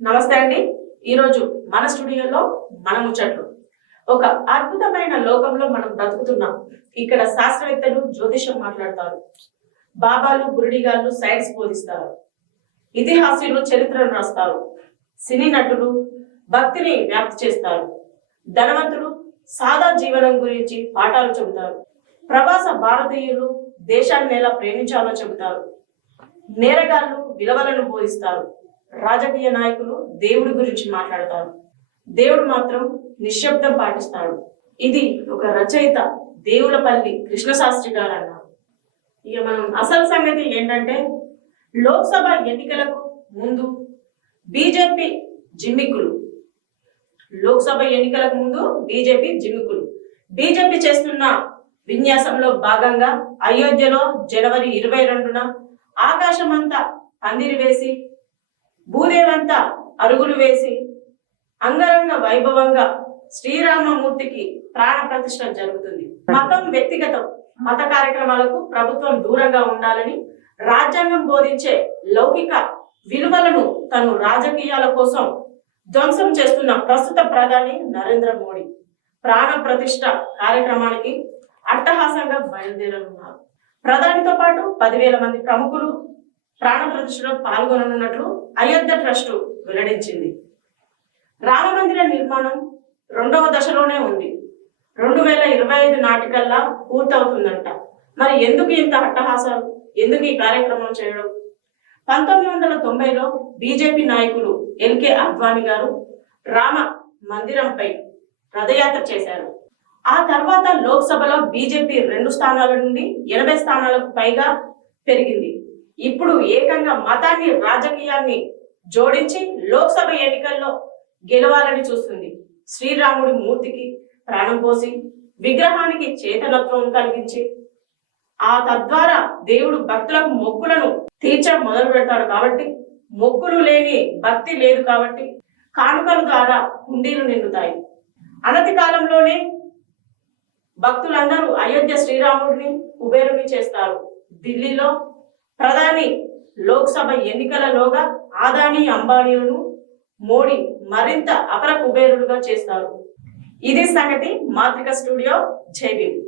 నమస్తే అండి. ఈరోజు మన స్టూడియోలో మన ముచ్చట్లు. ఒక అద్భుతమైన లోకంలో మనం బ్రతుకుతున్నాం. ఇక్కడ శాస్త్రవేత్తలు జ్యోతిషం మాట్లాడతారు. బాబాలు బురుడిగాళ్ళు సైన్స్ బోధిస్తారు. ఇతిహాసులు చరిత్రను రాస్తారు. సినీ నటులు భక్తిని వ్యాప్తి చేస్తారు. ధనవంతులు సాదా జీవనం గురించి పాఠాలు చెబుతారు. ప్రవాస భారతీయులు దేశాన్ని ఎలా ప్రేమించాలో చెబుతారు. నేరగాళ్ళు విలువలను బోధిస్తారు. రాజకీయ నాయకులు దేవుడి గురించి మాట్లాడతారు. దేవుడు మాత్రం నిశ్శబ్దం పాటిస్తాడు. ఇది ఒక రచయిత దేవులపల్లి కృష్ణశాస్త్రి గారు అన్నారు. ఇక మనం అసలు సంగతి ఏంటంటే లోక్సభ ఎన్నికలకు ముందు బీజేపీ జిమ్మిక్కులు. లోక్సభ ఎన్నికలకు ముందు బీజేపీ జిమ్మిక్కులు. బీజేపీ చేస్తున్న విన్యాసంలో భాగంగా అయోధ్యలో జనవరి ఇరవై రెండున ఆకాశమంతా పందిరి వేసి భూదేవంతా అరుగులు వేసి అంగరంగ వైభవంగా శ్రీరామమూర్తికి ప్రాణ ప్రతిష్ఠ జరుగుతుంది. మతం వ్యక్తిగతం మత కార్యక్రమాలకు ప్రభుత్వం దూరంగా ఉండాలని రాజ్యాంగం బోధించే లౌకిక విలువలను తను రాజకీయాల కోసం ధ్వంసం చేస్తున్న ప్రస్తుత ప్రధాని నరేంద్ర మోడీ. ప్రాణ ప్రతిష్ట కార్యక్రమానికి అట్టహాసంగా బయలుదేరనున్నారు. ప్రధానితో పాటు పదివేల మంది ప్రముఖులు ప్రాణ ప్రతిష్టలో పాల్గొననున్నట్లు అయోధ్య ట్రస్ట్ వెల్లడించింది. రామ మందిర నిర్మాణం రెండవ దశలోనే ఉంది. రెండు వేల ఇరవై ఐదు నాటికల్లా పూర్తవుతుందంట. మరి ఎందుకు ఇంత అట్టహాసాలు? ఎందుకు ఈ కార్యక్రమం చేయడం? పంతొమ్మిది వందల తొంభైలో బీజేపీ నాయకులు ఎల్కే అద్వానీ గారు రామ మందిరంపై రథయాత్ర చేశారు. ఆ తర్వాత లోక్సభలో బీజేపీ రెండు స్థానాల నుండి ఎనభై స్థానాలకు పైగా పెరిగింది. ఇప్పుడు ఏకంగా మతాన్ని రాజకీయాన్ని జోడించి లోక్సభ ఎన్నికల్లో గెలవాలని చూస్తుంది. శ్రీరాముడి మూర్తికి ప్రాణం పోసి విగ్రహానికి చేతనత్వం కలిగించి ఆ తద్వారా దేవుడు భక్తులకు మొక్కులను తీర్చడం మొదలు పెడతాడు కాబట్టి మొక్కులు లేని భక్తి లేదు కాబట్టి కానుకల ద్వారా హుండీలు నిండుతాయి. అనతి కాలంలోనే భక్తులందరూ అయోధ్య శ్రీరాముడిని కుబేరుని చేస్తారు. ఢిల్లీలో ప్రధాని లోక్సభ ఎన్నికలలోగా ఆదాని అంబానీలను మోడీ మరింత అపర కుబేరులుగా చేస్తారు. ఇది సంగతి మాతృక స్టూడియో జై భీమ్.